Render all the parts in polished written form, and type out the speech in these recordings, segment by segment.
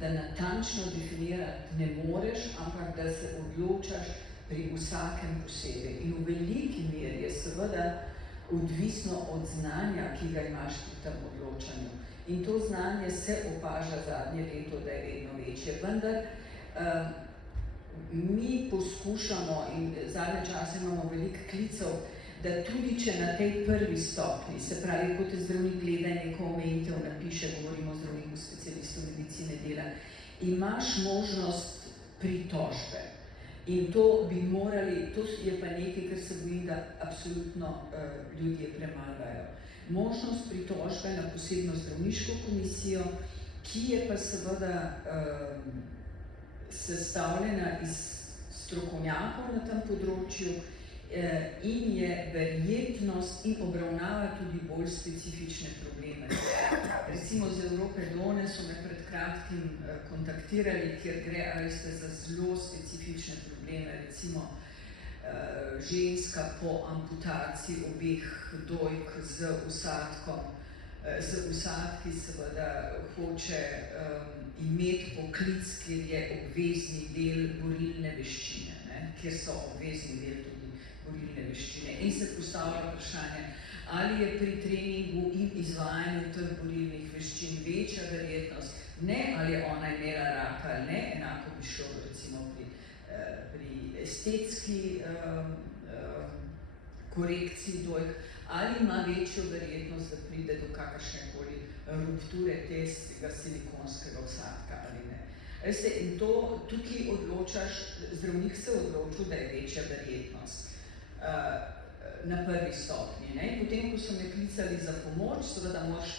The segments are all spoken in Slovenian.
da natančno definirati ne moreš, ampak da se odločaš pri vsakem posebej. In v veliki meri je seveda odvisno od znanja, ki ga imaš pri tem odločanju. In to znanje se opaža zadnje leto, da je vedno večje. Vendar mi poskušamo, in zadnje čase imamo veliko klicev, da tudi če na tej prvi stopni, se pravi, kot je zdravnik gleda neko omejitev napiše, govorimo o zdravniku specialistu medicine dela, imaš možnost pritožbe. In to bi morali, to je pa nekaj, kar se bojim, da absolutno ljudje premagajo. Možnost pritožbe na posebno zdravniško komisijo, ki je pa seveda sestavljena iz strokovnjakov na tem področju in je verjetnost in obravnava tudi bolj specifične probleme. Recimo z Evrope Done so me pred kratkim kontaktirali, kjer gre, ali ste za zelo specifične probleme, recimo ženska po amputaciji obeh dojk z usadkom, z usadki seveda hoče imeti poklic, kjer je obvezni del borilne veščine, kjer so obvezni del tudi borilne veščine. In se postavlja vprašanje, ali je pri treningu in izvajanju teh borilnih veščin večja verjetnost, ne ali je ona imela raka ali ne, enako bi šlo recimo pri estetski korekciji dojk, ali ima večjo verjetnost, da pride do kakršnekoli rupture tega silikonskega vsadka ali ne. Veste, in to tukaj odločaš, zdravnik se odločil, da je večja verjetnost na prvi stopnji. Potem, ko so me klicali za pomoč, seveda moraš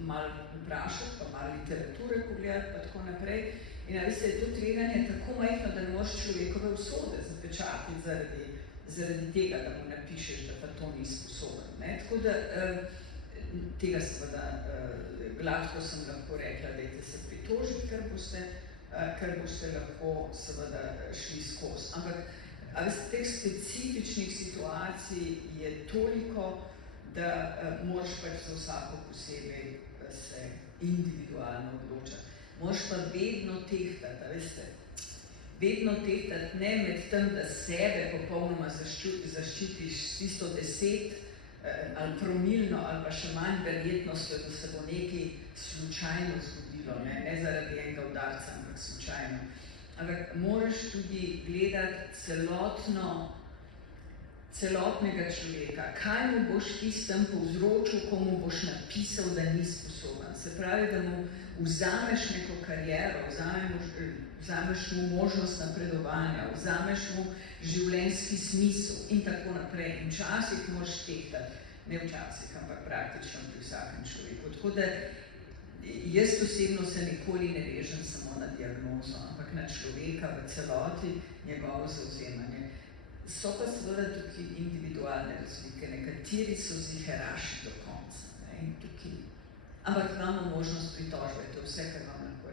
malo vprašati, pa malo literature pogledati, pa tako naprej. In veste, je to tveganje tako majhno, da ne moraš človekove usode zapečatiti zaradi tega, da mu napišeš, da pa to ni sposoben. Tako da tega seveda gladko sem lahko rekla, dajte se pritožiti, ker boste lahko seveda šli skozi. Ampak teh specifičnih situacij je toliko, da moraš pač za vsako posebej se individualno odločati. Moraš pa vedno tehtati, veste, vedno tehtati ne med tem, da sebe popolnoma zaščitiš s tisto 10 ali promilno ali pa še manj verjetnostjo, da se bo nekaj slučajno zgodilo, ne zaradi enega udarca, ampak slučajno. Ampak moraš tudi gledati celotnega človeka, kaj mu boš ti s tem povzročil, ko mu boš napisal, da ni sposoben. Se pravi, da mu vzameš neko kariero, vzameš mu možnost napredovanja, vzameš mu življenjski smisel in tako naprej. In včasih moraš tehtati, ne včasih, ampak praktično pri vsakem človeku. Tako da jaz osebno se nikoli ne vežem samo na diagnozo, ampak na človeka v celoti, njegovo zavzemanje. So pa seveda tukaj individualne razlike, nekateri so ziheraši do konca. Ampak imamo možnost pritožbe, to je vse, kar vam lahko